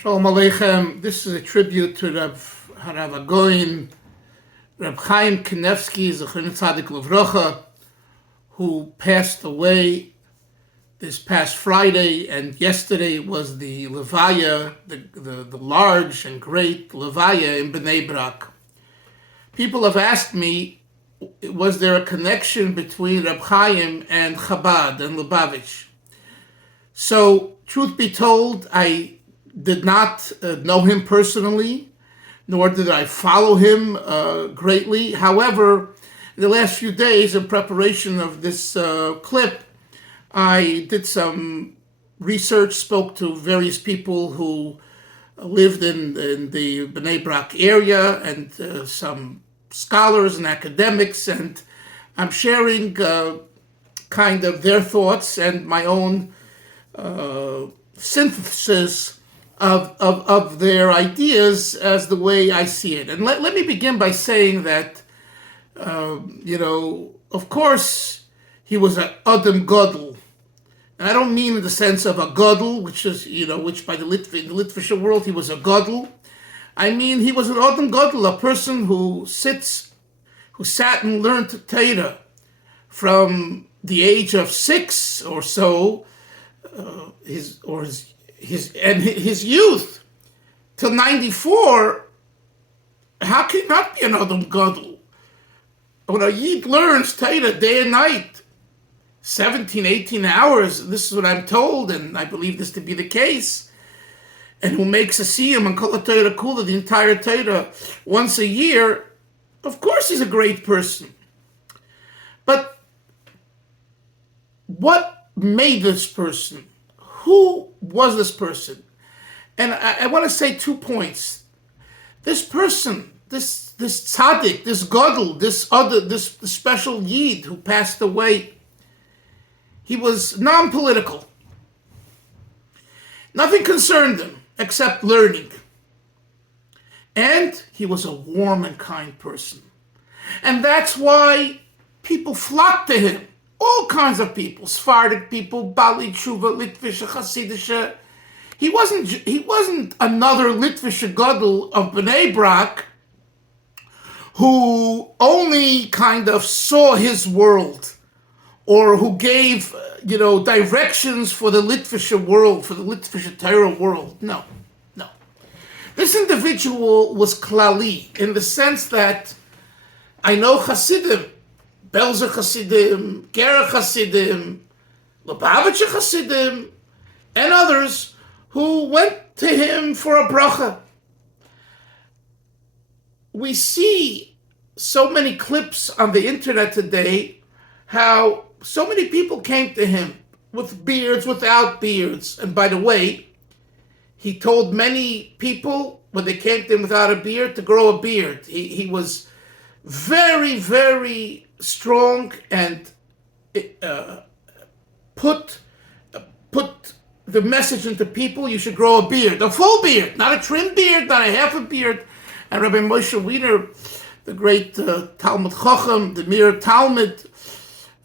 Shalom Aleichem. This is a tribute to Rav Goin, Rabbi Chaim Kinevsky, Zechron Tzadik Levrocha, who passed away this past Friday, and yesterday was the Levaya, the large and great Levaya in Bnei Brak. People have asked me, was there a connection between Rabbi Chaim and Chabad and Lubavitch? So, truth be told, I did not know him personally, nor did I follow him greatly. However, in the last few days, in preparation of this clip, I did some research, spoke to various people who lived in the Bnei Brak area, and some scholars and academics, and I'm sharing kind of their thoughts and my own synthesis of their ideas as the way I see it. And let me begin by saying that, of course, he was an Adam Gadol. And I don't mean in the sense of a Gadol, which is, which by in the Litvish world, he was a Gadol. I mean, he was an Adam Gadol, a person who sat and learned Torah from the age of 6 or so, his youth till 94. How can he not be an Adam Gadol? When a Yid learns Torah day and night, 17, 18 hours, this is what I'm told, and I believe this to be the case, and who makes a siyum and kol Torah kula, the entire Torah, once a year, of course he's a great person. But what made this person? Who was this person? And I want to say 2 points. This person, this tzaddik, this gadol, this special yid who passed away, he was non-political. Nothing concerned him except learning. And he was a warm and kind person. And that's why people flocked to him. All kinds of people, Sephardic people, Bali Tshuva, Litvish, Hasidisha. He wasn't another Litvish Gadol of Bnei Brak who only kind of saw his world, or who gave, directions for the Litvish world, for the Litvish Torah world. No. This individual was klali, in the sense that I know Hasidim, Belzer Hasidim, Gera Hasidim, Lubavitcher Hasidim, and others who went to him for a bracha. We see so many clips on the internet today how so many people came to him with beards, without beards. And by the way, he told many people when they came to him without a beard to grow a beard. He was very, very strong and put the message into people: you should grow a beard, a full beard, not a trim beard, not a half a beard. And Rabbi Moshe Wiener, the great Talmud Chacham, the Mir Talmud,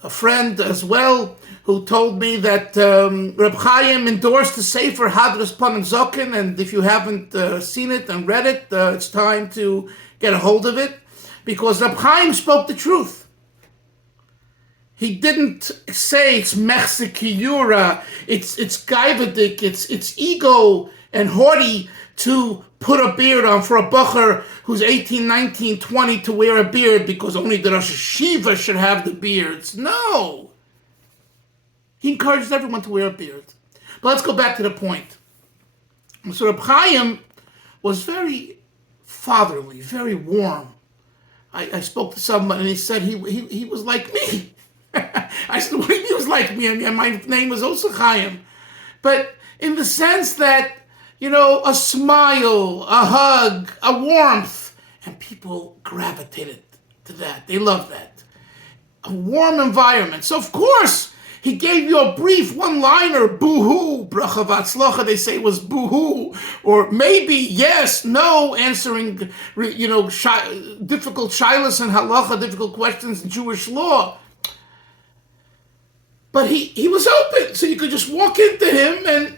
a friend as well, who told me that Rabbi Chaim endorsed the Sefer Hadras Panim Zokin, and if you haven't seen it and read it, it's time to get a hold of it, because Rabbi Chaim spoke the truth. He didn't say it's mechzikiyura, it's gaivadik, it's ego and haughty to put a beard on for a bacher who's 18, 19, 20 to wear a beard because only the Rosh Hashiva should have the beards. No. He encouraged everyone to wear a beard. But let's go back to the point. So Reb Chaim was very fatherly, very warm. I spoke to someone and he said he was like me. I said, what do you mean he was like me? And my name was also Chaim. But in the sense that, a smile, a hug, a warmth, and people gravitated to that. They loved that. A warm environment. So of course, he gave you a brief one-liner, boo-hoo, bracha v'atzlacha, they say was boo-hoo, or maybe yes, no, answering, difficult shilas and halacha, difficult questions in Jewish law. But he was open, so you could just walk into him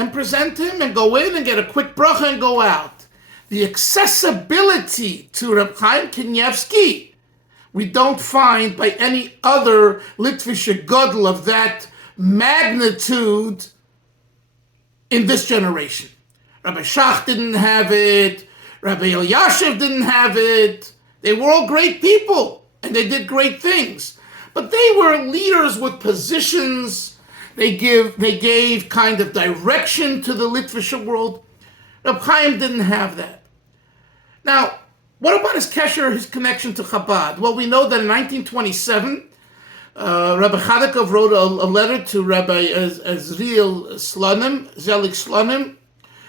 and present him and go in and get a quick bracha and go out. The accessibility to Rabbi Chaim Kinevsky we don't find by any other Litvische Gadol of that magnitude in this generation. Rabbi Shach didn't have it. Rabbi Elyashiv didn't have it. They were all great people, and they did great things. But they were leaders with positions. They gave kind of direction to the Litvische world. Rabbi Chaim didn't have that. Now, what about his kesher, his connection to Chabad? Well, we know that in 1927, Rabbi Chadakov wrote a letter to Rabbi Azriel Slonim, Zelig Slonim,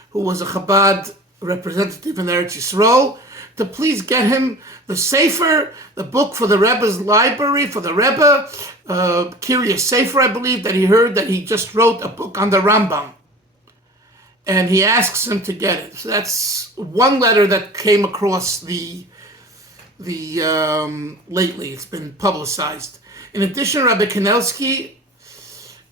who was a Chabad representative in Eretz Yisrael, to please get him the Sefer, the book for the Rebbe's library, for the Rebbe, Kiryas Sefer, I believe, that he heard that he just wrote a book on the Rambam. And he asks him to get it. So that's one letter that came across the lately. It's been publicized. In addition, Rabbi Kinevsky,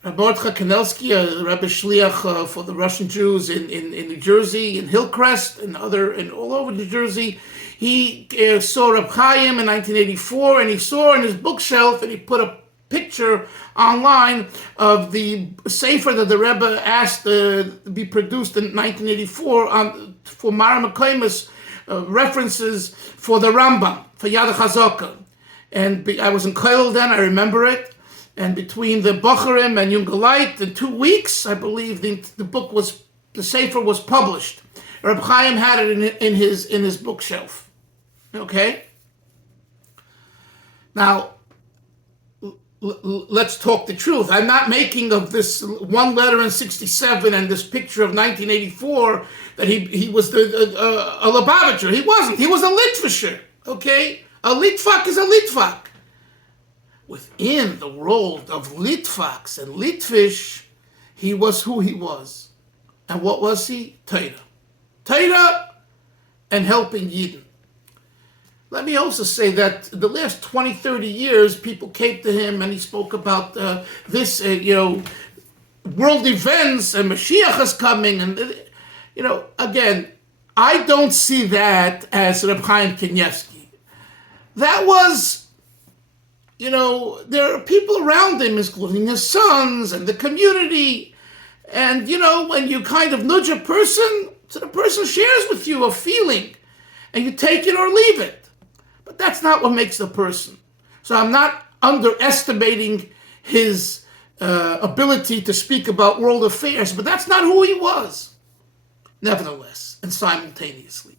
Rabbi Kinevsky, Rabbi Shliach for the Russian Jews in New Jersey, in Hillcrest, and all over New Jersey, he saw Rabbi Chaim in 1984, and he saw in his bookshelf, and he put a picture online of the Sefer that the Rebbe asked to be produced in 1984 for Mara Mekaymus references for the Rambam, for Yad HaChazaka. And I was in Koil then, I remember it. And between the Bocharim and Yungalite, in 2 weeks, I believe the Sefer was published. Reb Chaim had it in his bookshelf. Okay? Now, let's talk the truth. I'm not making of this one letter in 67 and this picture of 1984 that he was a Lubavitcher. He wasn't. He was a Litvischer. Okay? A Litvak is a Litvak. Within the world of Litvaks and Litvish, he was who he was. And what was he? Torah. Torah and helping Yidden. Let me also say that the last 20, 30 years, people came to him and he spoke about world events and Mashiach is coming. And, again, I don't see that as Reb Chaim Kinevsky. That was, there are people around him, including his sons and the community. And, when you kind of nudge a person, so the person shares with you a feeling and you take it or leave it. But that's not what makes the person. So I'm not underestimating his ability to speak about world affairs, but that's not who he was. Nevertheless, and simultaneously.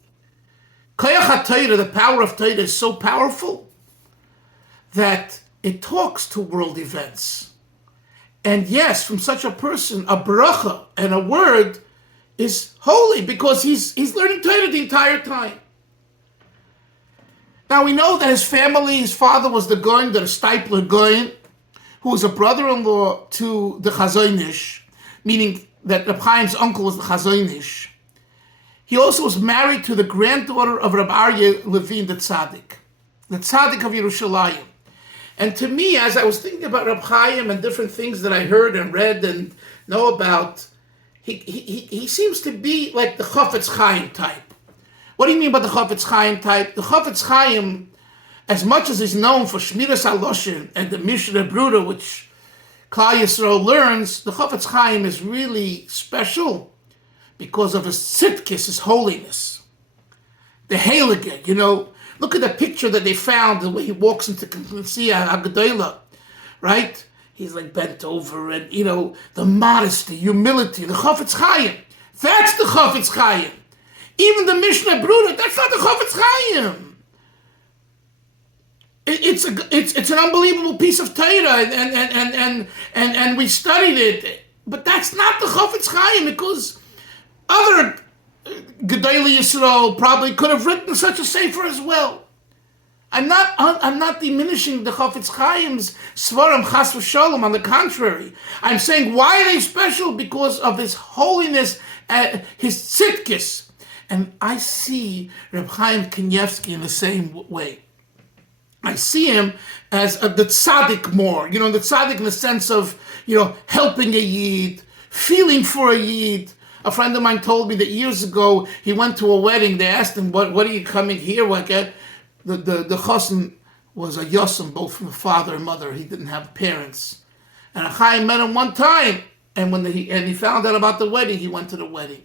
Koyach HaTorah, the power of Torah, is so powerful that it talks to world events. And yes, from such a person, a bracha and a word is holy because he's learning Torah the entire time. Now we know that his family, his father was the Goyen, the Steipler Goyen, who was a brother-in-law to the Chazonish, meaning that Reb Chaim's uncle was the Chazonish. He also was married to the granddaughter of Reb Aryeh Levin, the Tzaddik of Yerushalayim. And to me, as I was thinking about Reb Chaim and different things that I heard and read and know about, he seems to be like the Chafetz Chaim type. What do you mean by the Chafetz Chaim type? The Chafetz Chaim, as much as he's known for Shmiras HaLoshen and the Mishnah Bruder, which Klal Yisrael learns, the Chafetz Chaim is really special because of his tzidkis, his holiness. The Heilige, look at the picture that they found, the way he walks into Kinevsky HaGedolah, right? He's like bent over and, the modesty, humility, the Chafetz Chaim. That's the Chafetz Chaim. Even the Mishnah Bruder, that's not the Chafetz Chaim. It's an unbelievable piece of Torah, and we studied it, but that's not the Chafetz Chaim because other Gedolei Yisrael probably could have written such a sefer as well. I'm not diminishing the Chafetz Chaim's Svarim Chas v'Shalom. On the contrary, I'm saying why are they special? Because of his holiness, his tzidkis. And I see Reb Chaim Kinevsky in the same way. I see him as the tzaddik more. The tzaddik in the sense of, helping a yid, feeling for a Yid. A friend of mine told me that years ago he went to a wedding. They asked him, "What are you coming here?" The chassan was a yosem, both from the father and mother. He didn't have parents. And Chaim met him one time, and when he found out about the wedding, he went to the wedding.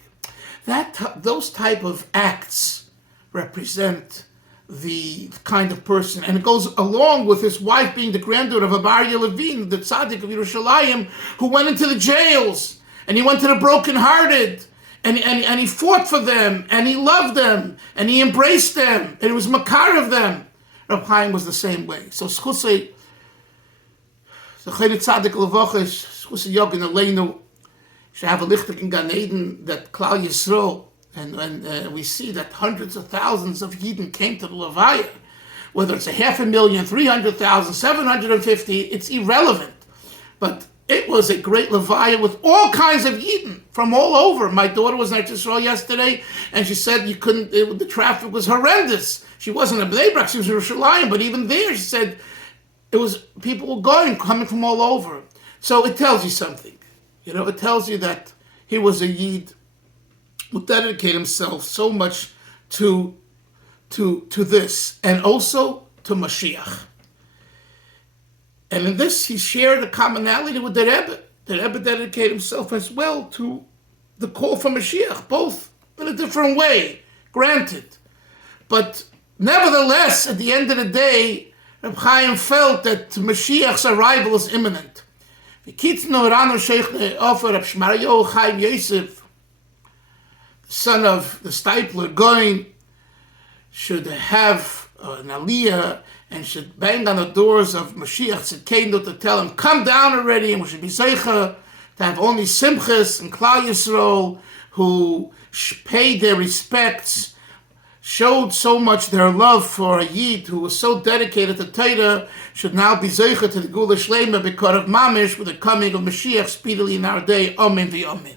Those type of acts represent the kind of person, and it goes along with his wife being the granddaughter of Abaria Levine, the tzaddik of Yerushalayim, who went into the jails, and he went to the brokenhearted, and he fought for them, and he loved them, and he embraced them, and he was makar of them. Rabbi Chaim was the same way. So schusay, the chayre tzaddik levachish, schusay yogin aleinu, should have a lichtig in Gan Eden that Klal Yisrael. And we see that hundreds of thousands of Yidden came to the Levaya. Whether it's 500,000, 300,000, 750, it's irrelevant. But it was a great Levaya with all kinds of Yidden from all over. My daughter was in Yisrael yesterday, and she said the traffic was horrendous. She wasn't in Bnei Brak, she was in Yerushalayim, but even there, she said, people were coming from all over. So it tells you something. It tells you that he was a Yid who dedicated himself so much to this, and also to Mashiach. And in this, he shared a commonality with the Rebbe. The Rebbe dedicated himself as well to the call for Mashiach, both in a different way, granted. But nevertheless, at the end of the day, Rabbi Chaim felt that Mashiach's arrival is imminent. Chaim Yosef, son of the Stipler, going, should have an aliyah and should bang on the doors of Mashiach Tzidkenu to tell him, come down already, and we should be zeicha to have only simchas and Klal Yisrael who paid their respects, showed so much their love for a Yid who was so dedicated to Torah, should now be zeicha to the Gula Shlema because of Mamish with the coming of Mashiach speedily in our day. Amen v'amen.